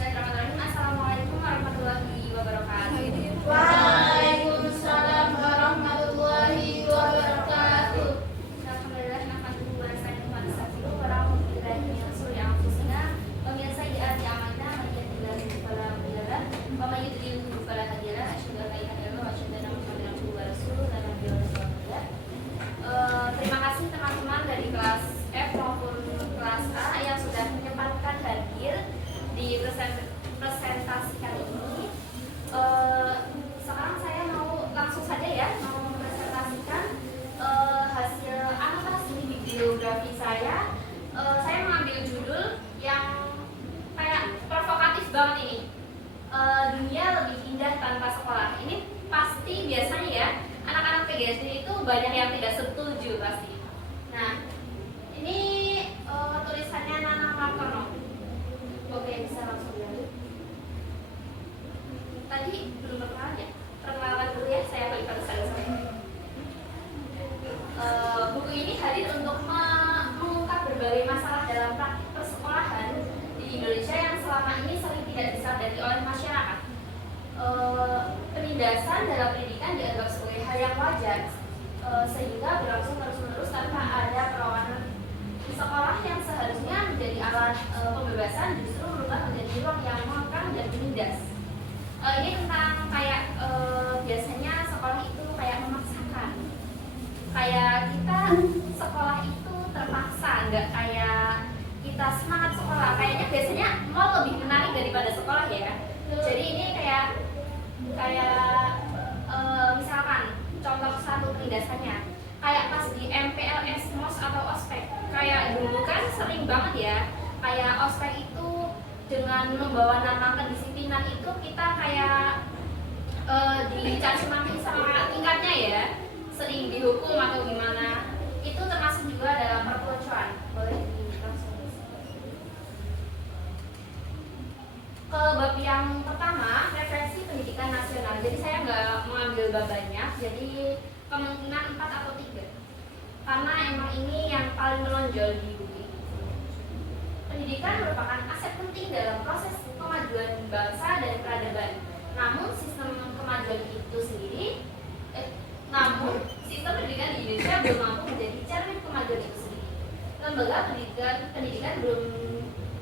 Bismillahirrahmanirrahim. Assalamualaikum warahmatullahi wabarakatuh. Waalaikumsalam warahmatullahi wabarakatuh. Alhamdulillah, nahmaduhu wa nasta'inuhu wa nastaghfiruh wa na'udzu billahi min shururi anfusina wa min sayyiati a'malina may yahdihillahu fala mudilla lahu wa may yudlilhu fala hadiya lahu. Asyhadu an la ilaha illallah wa asyhadu anna Muhammadan abduhu wa rasuluh. Terima kasih teman-teman dari kelas F maupun kelas A yang sudah menyempatkan hadir di presentasi kali ini. Sekarang saya mau langsung saja ya mau mempresentasikan hasil anotasi bibliografi saya. Saya mengambil judul yang kayak provokatif banget ini. Dunia lebih indah tanpa sekolah. Ini pasti biasanya ya anak-anak PGSD itu banyak yang tidak setuju pasti. Nah, ini tulisannya Nana Martono. Oke, bisa langsung lanjut. Tadi belum perkenalan ya? Perkenalan dulu ya, saya balik pada saya. Buku ini hadir untuk mengungkap berbagai masalah dalam praktik persekolahan di Indonesia yang selama ini sering tidak disadari oleh masyarakat. Penindasan dalam pendidikan dianggap sebagai hal yang wajar, sehingga berlangsung terus-menerus tanpa ada perlawanan. Di sekolah yang seharusnya menjadi alat pembebasan justru berubah menjadi ruang yang mengekang dan menindas. Ini tentang kayak biasanya sekolah itu kayak memaksakan. Kayak kita sekolah itu terpaksa, nggak kayak kita semangat sekolah. Kayaknya biasanya mau lebih menarik daripada sekolah ya. Jadi ini kayak misalkan contoh satu penindasannya kayak pas di MPLS, MOS atau ospek. Kayak dulu kan sering banget ya kayak ospek itu dengan membawa nama kedisiplinan itu kita kayak dicaci maki sama tingkatnya ya, sering dihukum atau gimana. Itu termasuk juga dalam perpeloncoan. Boleh langsung ke bab yang pertama, referensi pendidikan nasional. Jadi saya nggak mengambil bab banyak, jadi kemungkinan 4 atau 3 karena emang ini yang paling menonjol di buku ini. Pendidikan merupakan aset penting dalam proses kemajuan bangsa dan peradaban. Namun sistem pendidikan di Indonesia belum mampu menjadi cermin kemajuan itu sendiri. Lembaga pendidikan belum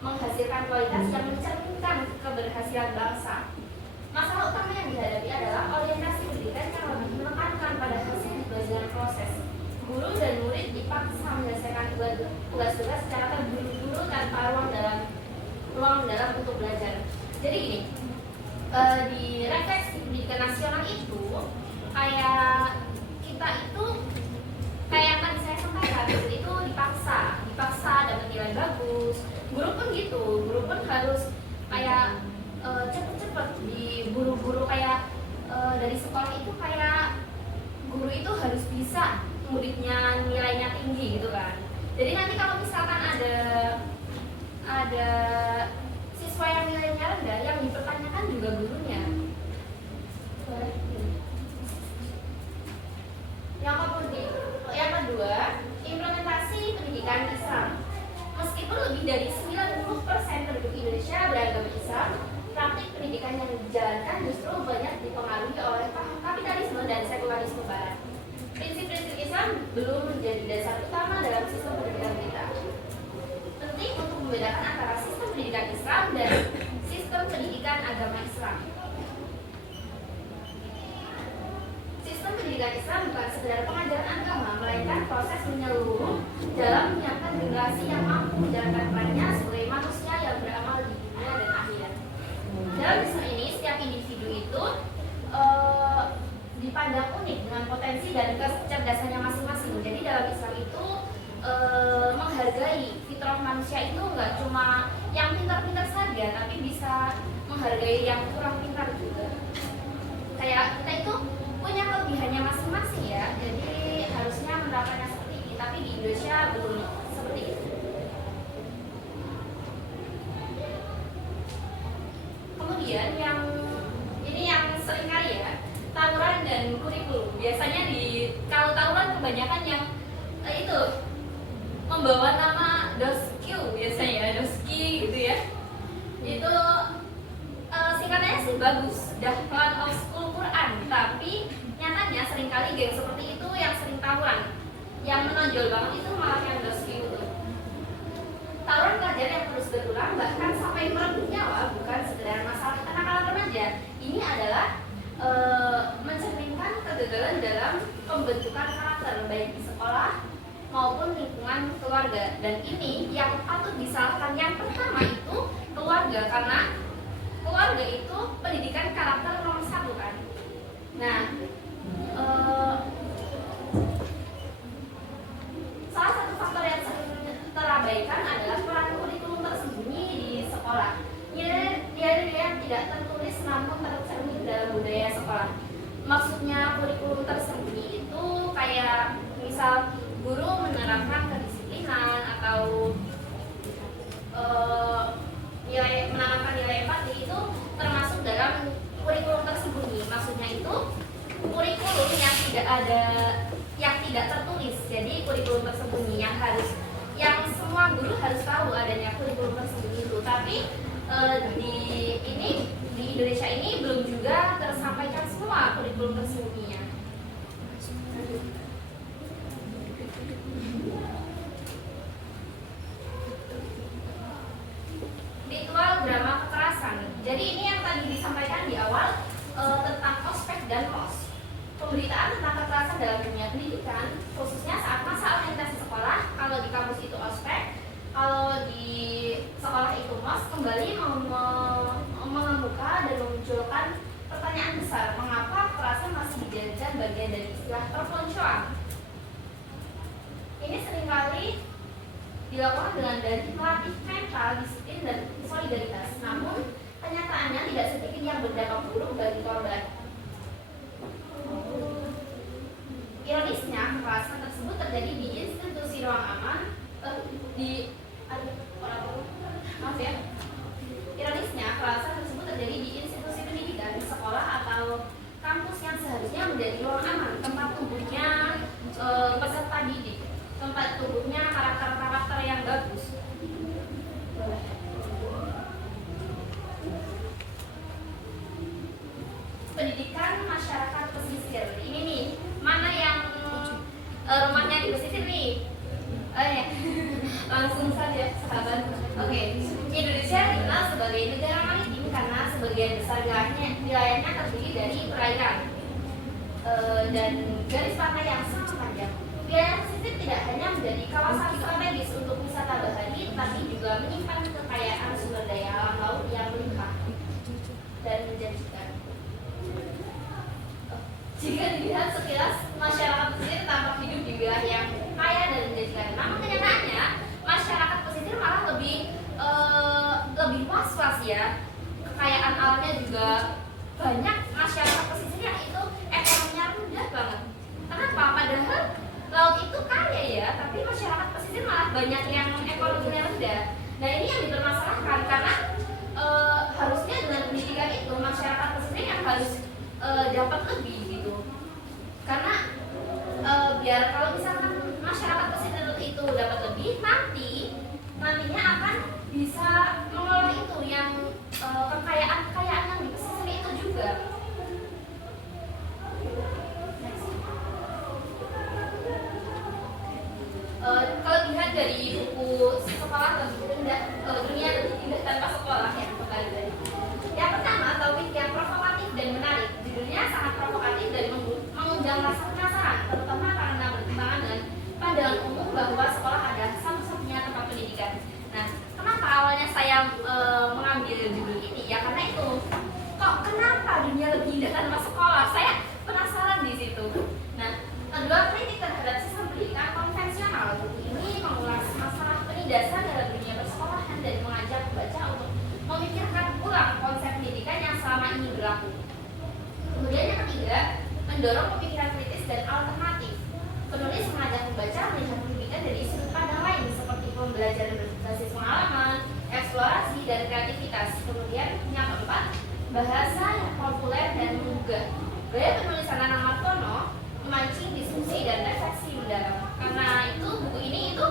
menghasilkan kualitas yang mencerminkan keberhasilan bangsa. Masalah utama yang dihadapi adalah orientasi pendidikan yang lebih menekankan pada hasil dibandingkan proses. Guru dan murid dipaksa menyelesaikan tugas-tugas secara terburu-buru tanpa ruang dalam untuk belajar. Jadi gini, di refleksi pendidikan nasional itu kayak kita itu kayak yang tadi saya sampaikan, itu dipaksa dapat nilai bagus. Guru pun gitu, guru pun harus kayak cepet-cepet diburu-buru kayak dari sekolah itu kayak guru itu harus bisa muridnya nilainya tinggi gitu kan. Jadi nanti kalau misalkan ada siswa yang nilainya rendah, yang dipertanyakan juga gurunya. Yang kedua, implementasi pendidikan Islam. Meskipun lebih dari 90% penduduk Indonesia beragama Islam, praktik pendidikan yang dijalankan justru banyak dipengaruhi oleh paham kapitalisme dan sekularisme Barat. Prinsip-prinsip Islam belum menjadi dasar utama dalam sistem pendidikan kita. Penting untuk membedakan antara sistem pendidikan Islam dan sistem pendidikan agama Islam. Sistem pendidikan Islam bukan sekedar pengajaran agama, melainkan proses menyeluruh dalam menyiapkan generasi yang mampu menjalankan perannya sebagai manusia yang beramal di dunia dan akhirat. Dalam sistem ini, setiap individu itu dipandang unik dengan potensi dan kecerdasannya masing-masing. Jadi dalam Islam itu menghargai fitrah manusia itu nggak cuma yang pintar-pintar saja, tapi bisa menghargai yang kurang pintar juga. Kayak kita itu punya kelebihannya masing-masing ya, jadi harusnya menerapkannya seperti ini. Tapi di Indonesia belum seperti itu. Kemudian yang sering kali ya, tawuran dan kurikulum. Biasanya kalau tawuran kebanyakan yang itu membawa nama doski biasanya, doski gitu ya. Itu menonjol banget itu malah yang rescue tuh. Tawuran pelajar yang terus berulang bahkan sampai merenggut nyawa bukan sekedar masalah kenakalan remaja. Ini adalah mencerminkan kegagalan dalam pembentukan karakter baik di sekolah maupun lingkungan keluarga. Dan ini yang patut disalahkan yang pertama itu keluarga, karena keluarga itu pendidikan karakter nomor satu kan. Nah, salah satu faktor yang sering terabaikan adalah peran kurikulum tersembunyi di sekolah. Nilai-nilai yang tidak tertulis namun tercermin dalam budaya sekolah. Maksudnya kurikulum tersembunyi itu kayak misal guru menerapkan kedisiplinan atau menanamkan nilai empati itu termasuk dalam kurikulum tersembunyi. Maksudnya itu kurikulum yang tidak tertulis. Jadi kurikulum tersembunyi yang semua guru harus tahu adanya kurikulum tersembunyi itu. Tapi di Indonesia ini belum juga tersampaikan semua kurikulum tersembunyinya. Ritual drama kekerasan. Jadi ini yang tadi disampaikan di awal tentang ospek dan mos. Pemberitaan tentang kekerasan dalam dunia pendidikan, khususnya saat masa orientasi sekolah. Kalau di kampus itu ospek, kalau di sekolah itu mos, kembali mengemuka dan memunculkan pertanyaan besar, mengapa kekerasan masih dijadikan bagian dari istilah perpeloncoan? Ini seringkali dilakukan dengan dalih melatih mental, disiplin, dan solidaritas. Namun kenyataannya tidak sedikit yang berdampak buruk bagi korban. Ironisnya, kekerasan tersebut terjadi di institusi ruang aman, Ironisnya, kekerasan tersebut terjadi di institusi pendidikan, di sekolah atau kampus yang seharusnya menjadi ruang aman, tempat tumbuhnya peserta didik, tempat tumbuhnya karakter-karakter yang bagus. Pendidikan masyarakat pesisir. Ini nih, mana yang rumahnya di pesisir nih? Ya. Langsung saja sahabat. Oke. Indonesia dikenal sebagai negara maritim karena sebagian besar wilayahnya terdiri dari perairan dan garis pantai yang sangat panjang. Wilayah pesisir tidak hanya menjadi kawasan strategis untuk wisata bahari, tetapi juga menyimpan kekayaan sumber daya alam laut yang melimpah dan menjanjikan. Jika dilihat sekilas, masyarakat pesisir tampak hidup di wilayah yang kaya dan menjanjikan. Namun kenyataannya, masyarakat pesisir malah lebih was-was ya. Kekayaan alamnya juga banyak. Masyarakat pesisir yang itu ekonominya rendah banget. Kenapa? Padahal laut itu kaya ya, tapi masyarakat pesisir malah banyak yang ekonominya rendah. Nah ini yang dipermasalahkan karena harusnya dengan pendidikan itu masyarakat pesisir yang harus dapat lebih gitu. Karena biar kalau misalkan masyarakat pesisir itu dapat lebih, nantinya akan bisa mengelola itu yang kekayaan yang di pesisir itu juga. Kalau dilihat dari buku sekolah lebih indah, dunia lebih indah tanpa sekolah ya, kembali dari. Yang pertama, topik yang provokatif dan menarik. Judulnya sangat provokatif dan mengundang rasa penasaran, terutama karena bertentangan dengan pandangan umum bahwa sekolah adalah satu-satunya tempat pendidikan. Nah, kenapa awalnya saya mengambil judul ini? Ya karena itu. Kok kenapa dunia lebih indah tanpa sekolah? Saya penasaran di situ. Nah, kedua, kritik terhadap sistem pendidikan konvensional. Buku ini mengulas masalah penindasan dalam dunia persekolahan dan mengajak pembaca untuk memikirkan ulang konsep pendidikan yang selama ini berlaku. Kemudian yang ketiga, mendorong pemikiran kritis dan alternatif. Penulis mengajak pembaca melihat pendidikan dari sudut pandang lain seperti pembelajaran berbasis pengalaman, eksplorasi, dan kreativitas. Kemudian yang keempat, bahasa yang populer dan menggugah. Gaya penulisan Nanang Martono memancing diskusi dan refleksi mendalam. Karena itu buku ini itu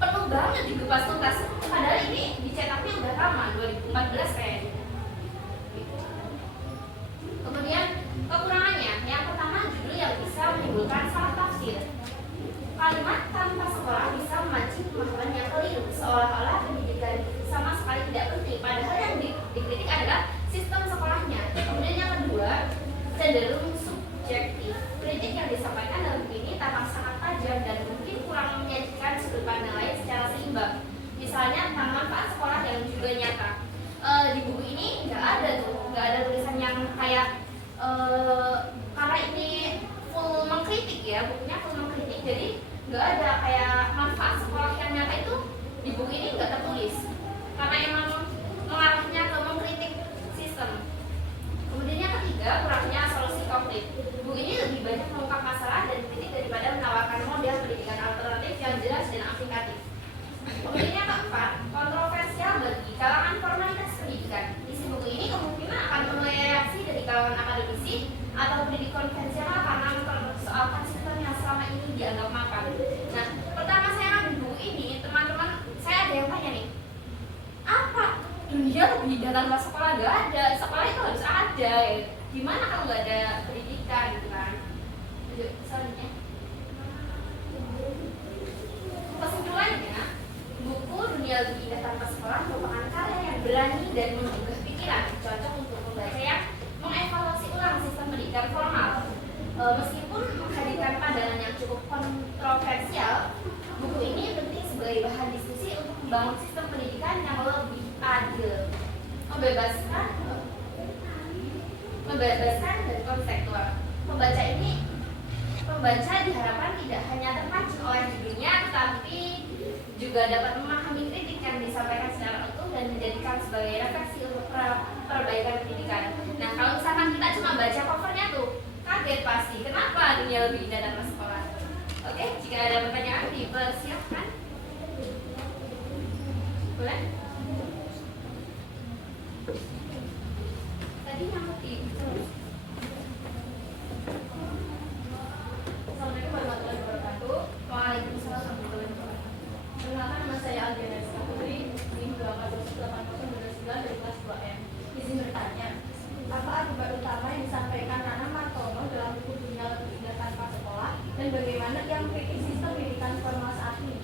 penuh banget dikupas tuntas. Padahal ini dicetaknya udah lama, 2014 kayaknya. Kemudian kekurangannya, yang pertama judul yang bisa menimbulkan salah tafsir. Kalimat tanpa dunia lebih indah tanpa sekolah nggak ada. Sekolah itu harus ada. Gimana kalau nggak ada pendidikan gitu kan? Yuk, selanjutnya. Kesimpulannya, buku Dunia Lebih Indah Tanpa Sekolah merupakan karya yang berani dan menggugah pikiran, cocok untuk pembaca yang mengevaluasi ulang sistem pendidikan formal. Meskipun menghadirkan pandangan yang cukup kontroversial, buku ini penting sebagai bahan diskusi untuk membangun sistem pendidikan yang lebih adil, membebaskan dan konseptual. Pembaca diharapkan tidak hanya terpacu oleh judulnya, tetapi juga dapat memahami kritik yang disampaikan secara utuh dan menjadikan sebagai refleksi untuk perbaikan pendidikan. Nah, kalau misalkan kita cuma baca covernya tuh, kaget pasti. Kenapa dunia lebih indah tanpa sekolah? Oke, jika ada pertanyaan dipersiapkan. Boleh? Tadi yang putih. Assalamualaikum warahmatullahi wabarakatuh. Waalaikumsalam warahmatullahi wabarakatuh. Perkenalkan, nama saya Aldiana Rizka Putri, NIM 24809 dari kelas 2M. Izin bertanya, apa argumen utama yang disampaikan Nana Martono dalam buku Dunia Lebih Indah Tanpa Sekolah dan bagaimana ia mengkritik sistem pendidikan formal saat ini?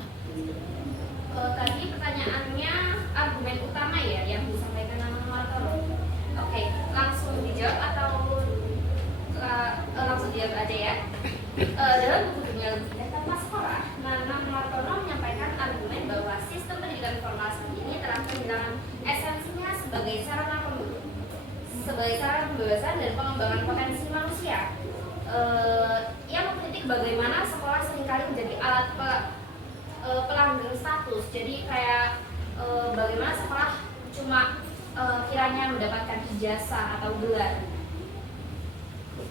Tadi pertanyaannya argumen utama ya yang disampaikan Nana Martono. Oke, langsung dijawab atau langsung dijawab aja ya. Dalam buku Dunia Lebih Indah Tanpa Sekolah, Nana Martono menyampaikan argumen bahwa sistem pendidikan formal saat ini telah kehilangan esensinya sebagai sarana pembebasan dan pengembangan potensi manusia. Ia mengkritik bagaimana sekolah seringkali menjadi alat pelanggar status. Jadi kayak bagaimana sekolah cuma kiranya mendapatkan ijazah atau gelar,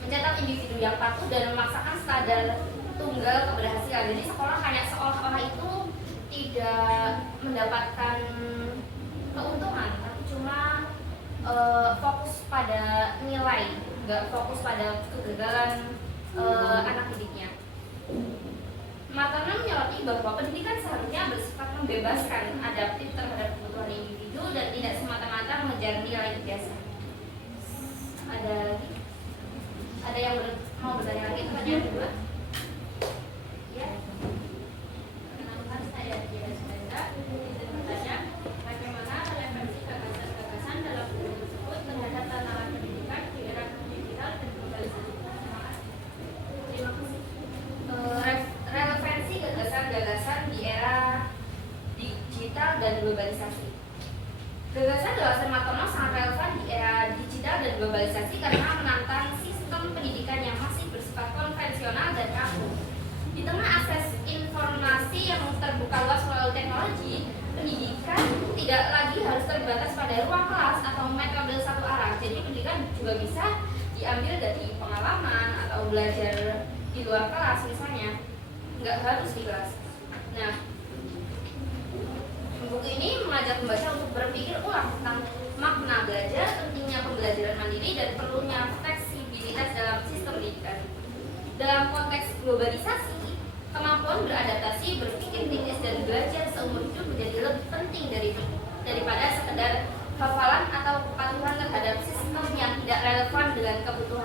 mencetak individu yang patuh dan memaksakan standar tunggal keberhasilan. Jadi sekolah hanya seolah-olah itu tidak mendapatkan keuntungan, tapi cuma fokus pada nilai, nggak fokus pada kegagalan anak didiknya. Martono menyoroti bahwa pendidikan seharusnya bersifat membebaskan, adaptif terhadap kebutuhan individu dan tidak semata-mata mengejar nilai ijazah. Ada yang mau bertanya lagi? Pertanyaan kedua? Ya. Perkenalkan, saya Diana Sumenda. Izin bertanya, bagaimana relevansi gagasan-gagasan dalam buku tersebut terhadap tantangan pendidikan di era digital dan globalisasi? Terima kasih. Relevansi gagasan-gagasan di era digital dan globalisasi. Gagasan Dosen Martono sangat relevan di era digital dan globalisasi karena menantang sistem pendidikan yang masih bersifat konvensional dan kaku. Di tengah akses informasi yang terbuka luas melalui teknologi, pendidikan tidak lagi harus terbatas pada ruang kelas atau metode satu arah. Jadi pendidikan juga bisa diambil dari pengalaman atau belajar di luar kelas misalnya, nggak harus di kelas. Nah, buku ini mengajak pembaca untuk berpikir ulang tentang makna belajar, pentingnya pembelajaran mandiri, dan perlunya fleksibilitas dalam sistem pendidikan. Dalam konteks globalisasi, kemampuan beradaptasi, berpikir kritis, dan belajar seumur hidup menjadi lebih penting daripada sekedar hafalan atau kepatuhan terhadap sistem yang tidak relevan dengan kebutuhan